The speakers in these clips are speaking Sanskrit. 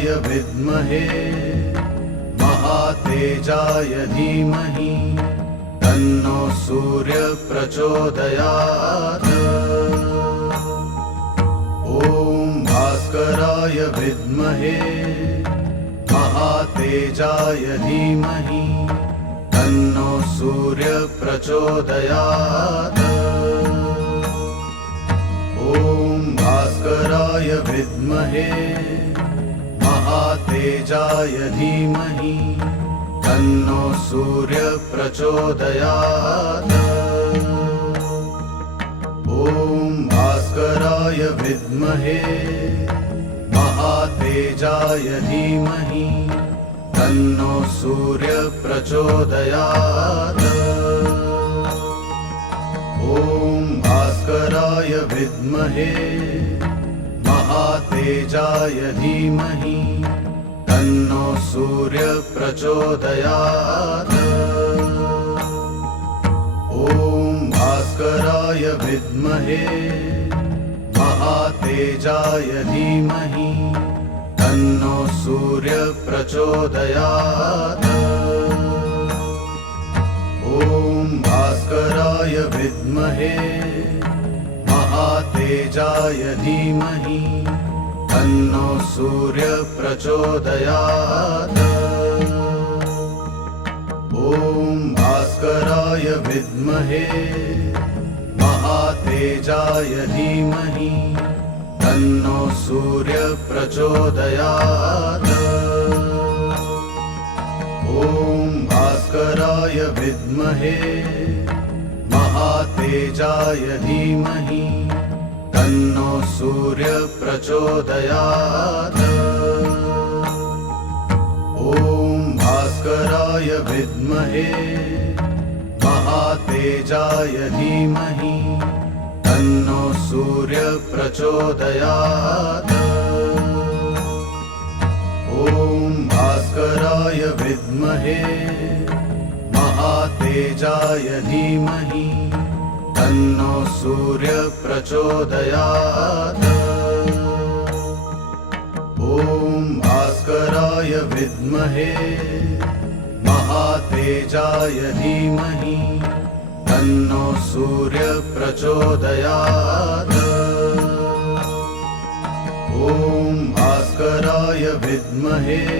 भास्कराय विद्महे महातेजाय धीमहि तन्नो सूर्य प्रचोदयात्। ॐ भास्कराय विद्महे महातेजाय धीमहि तन्नो सूर्य प्रचोदयात्। ॐ भास्कराय विद्महे महातेजाय धीमहि तन्नो सूर्य प्रचोदयात्। ॐ भास्कराय विद्महे महातेजाय धीमहि तन्नो सूर्य प्रचोदयात्। ॐ भास्कराय विद्महे महातेजाय धीमहि तन्नो सूर्य प्रचोदयात्। ॐ भास्कराय विद्महे महातेजाय धीमहि तन्नो सूर्य प्रचोदयात्। ॐ भास्कराय विद्महे महातेजाय धीमहि तन्नो सूर्य प्रचोदयात्। ॐ भास्कराय विद्महे महातेजाय धीमहि तन्नो सूर्य प्रचोदयात्। ॐ भास्कराय विद्महे महातेजाय धीमहि तन्नो सूर्य प्रचोदयात्। ॐ भास्कराय विद्महे महातेजाय धीमहि तन्नो सूर्य प्रचोदयात्। ॐ भास्कराय विद्महे महातेजाय धीमहि तन्नो सूर्य प्रचोदयात्। ॐ भास्कराय विद्महे महातेजाय धीमहि तन्नो सूर्य प्रचोदयात्। ॐ भास्कराय विद्महे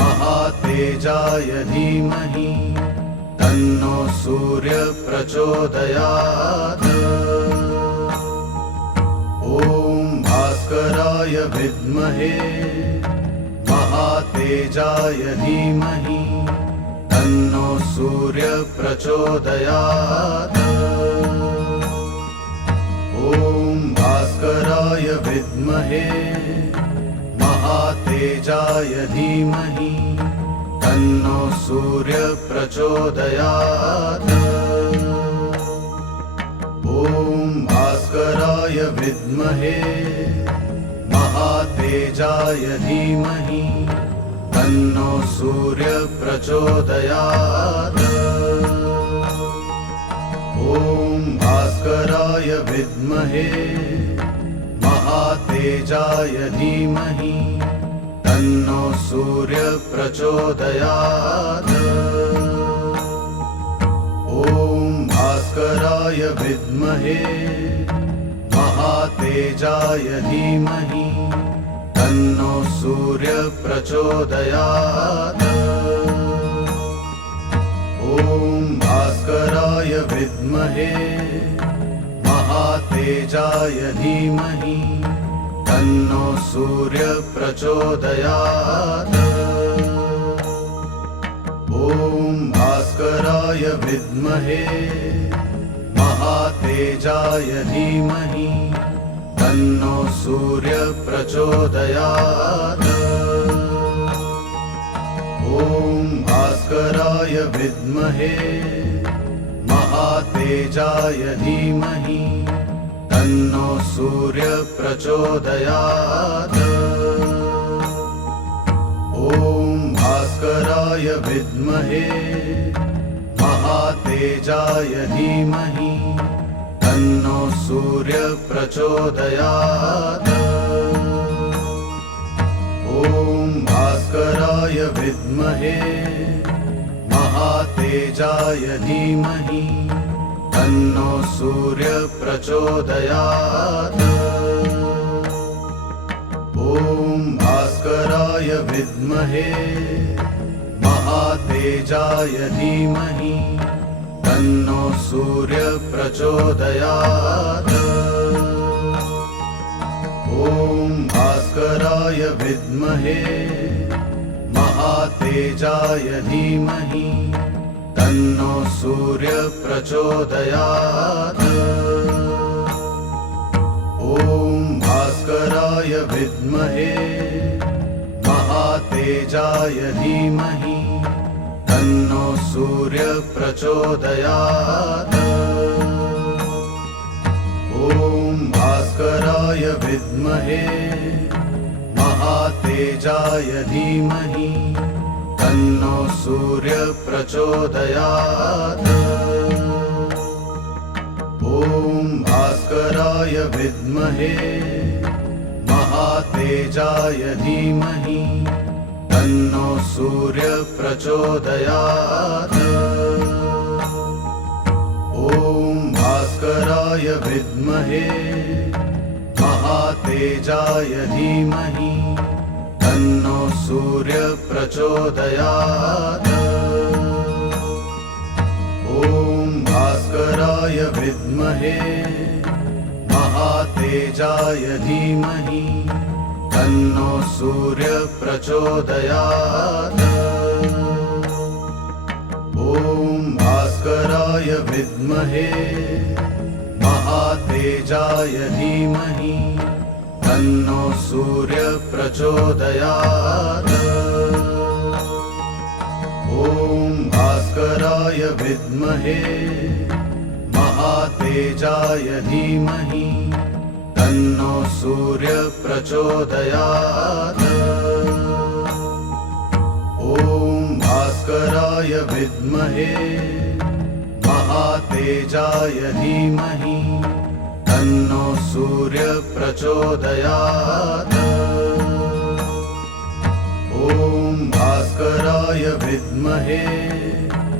महातेजाय धीमहि तन्नो सूर्य प्रचोदयात्। ॐ भास्कराय विद्महे महातेजाय धीमहि तन्नो सूर्य प्रचोदयात्। ॐ भास्कराय विद्महे महातेजाय धीमहि तन्नो सूर्य प्रचोदयात्। ॐ भास्कराय विद्महे महातेजाय धीमहि तन्नो सूर्य प्रचोदयात्। ॐ भास्कराय विद्महे महातेजाय धीमहि तन्नो सूर्य प्रचोदयात्। ॐ भास्कराय विद्महे महातेजाय धीमहि तन्नो सूर्य प्रचोदयात्। ॐ भास्कराय विद्महे महातेजाय धीमहि तन्नो सूर्य प्रचोदयात्। ॐ भास्कराय विद्महे महातेजाय धीमहि तन्नो सूर्य प्रचोदयात्। ॐ भास्कराय विद्महे महातेजाय धीमहि तन्नो सूर्य प्रचोदयात्। ॐ भास्कराय विद्महे महातेजाय धीमहि तन्नो सूर्य प्रचोदयात्। ॐ भास्कराय विद्महे महातेजाय धीमहि तन्नो सूर्य प्रचोदयात्। ॐ भास्कराय विद्महे महातेजाय धीमहि तन्नो सूर्य प्रचोदयात्। ॐ भास्कराय विद्महे महातेजाय धीमहि तन्नो सूर्य प्रचोदयात्। ॐ भास्कराय विद्महे महातेजाय धीमहि तन्नो सूर्य प्रचोदयात्। ॐ भास्कराय विद्महे महातेजाय धीमहि तन्नो सूर्य प्रचोदयात्। ॐ भास्कराय विद्महे महातेजाय धीमहि तन्नो सूर्य प्रचोदयात्। ॐ भास्कराय विद्महे महातेजाय धीमहि तन्नो सूर्य प्रचोदयात्। ॐ भास्कराय विद्महे महातेजाय धीमहि तन्नो सूर्य प्रचोदयात्। ॐ भास्कराय विद्महे महातेजाय धीमहि तन्नो सूर्य प्रचोदयात्। ॐ भास्कराय विद्महे महातेजाय धीमहि तन्नो सूर्य प्रचोदयात्। ॐ भास्कराय विद्महे महातेजाय धीमहि तन्नो सूर्य प्रचोदयात्। ॐ भास्कराय विद्महे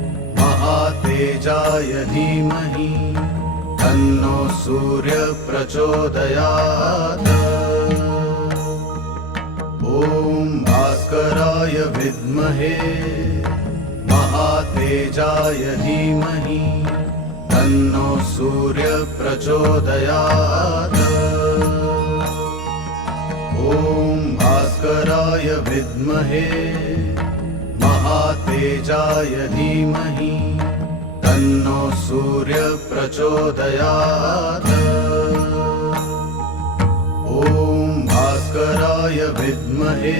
महातेजाय धीमहि तन्नो सूर्य प्रचोदयात्। ॐ भास्कराय विद्महे महातेजाय धीमहि तन्नो सूर्य प्रचोदयात्। ॐ भास्कराय विद्महे महातेजाय धीमहि तन्नो सूर्य प्रचोदयात्। ॐ भास्कराय विद्महे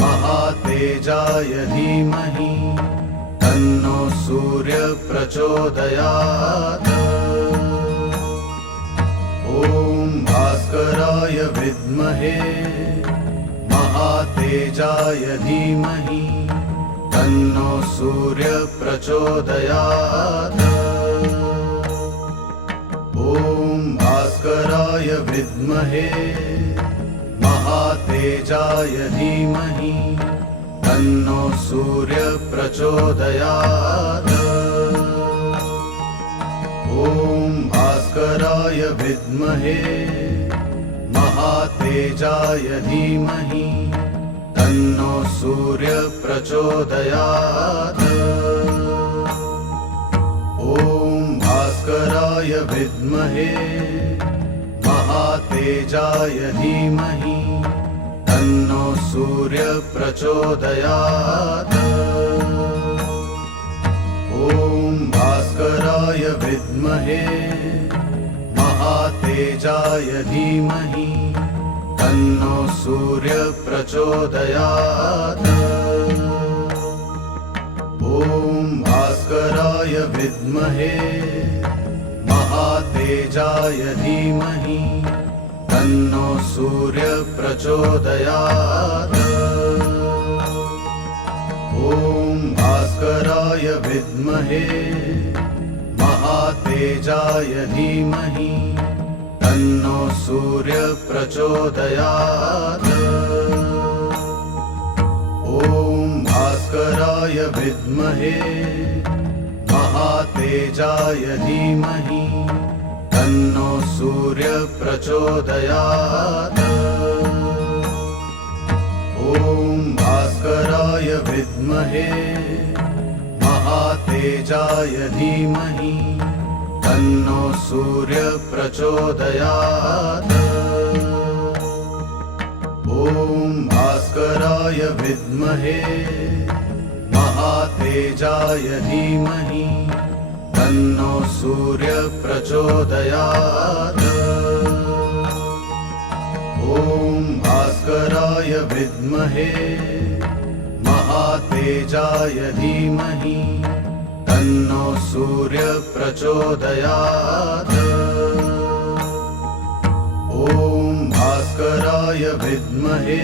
महातेजाय धीमहि तन्नो सूर्य प्रचोदयात्। ॐ भास्कराय विद्महे महातेजाय धीमहि तन्नो सूर्य प्रचोदयात्। ॐ भास्कराय विद्महे महातेजाय धीमहि तन्नो सूर्य प्रचोदयात्। ॐ भास्कराय विद्महे महातेजाय धीमहि तन्नो सूर्य प्रचोदयात्। ॐ भास्कराय विद्महे महातेजाय धीमहि तन्नो सूर्य प्रचोदयात्। ॐ भास्कराय विद्महे महातेजाय धीमहि तन्नो सूर्य प्रचोदयात्। ॐ भास्कराय विद्महे महातेजाय धीमहि तन्नो सूर्य प्रचोदयात्। ॐ भास्कराय विद्महे महातेजाय धीमहि तन्नो सूर्य प्रचोदयात्। भास्कराय विद्महे महातेजाय धीमहि तन्नो सूर्य प्रचोदयात्। ॐ भास्कराय विद्महे महातेजाय धीमहि तन्नो सूर्य प्रचोदयात्। ॐ भास्कराय विद्महे महातेजाय धीमहि तन्नो सूर्य प्रचोदयात्। ॐ भास्कराय विद्महे महातेजाय धीमहि तन्नो सूर्य प्रचोदयात्। ॐ भास्कराय विद्महे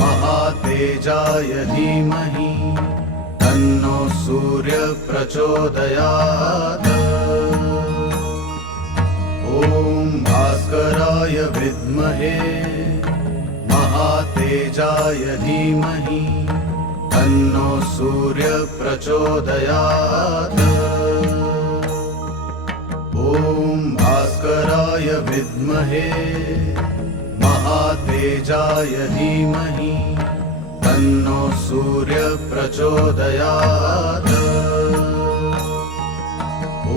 महातेजाय धीमहि तन्नो सूर्य प्रचोदयात्। ॐ भास्कराय विद्महे महातेजाय धीमहि तन्नो सूर्य प्रचोदयात्। ॐ भास्कराय विद्महे महातेजाय धीमहि तन्नो सूर्य प्रचोदयात्।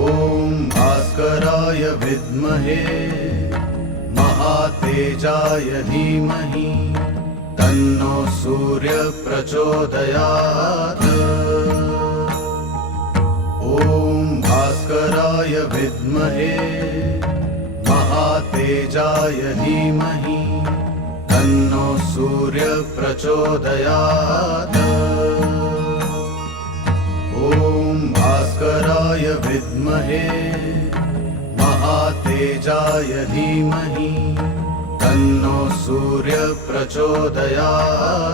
ॐ भास्कराय विद्महे महातेजाय धीमहि तन्नो सूर्य प्रचोदयात्। ॐ भास्कराय विद्महे महातेजाय धीमहि तन्नो सूर्य प्रचोदयात्। ॐ भास्कराय विद्महे महातेजाय धीमहि तन्नो सूर्य प्रचोदयात्।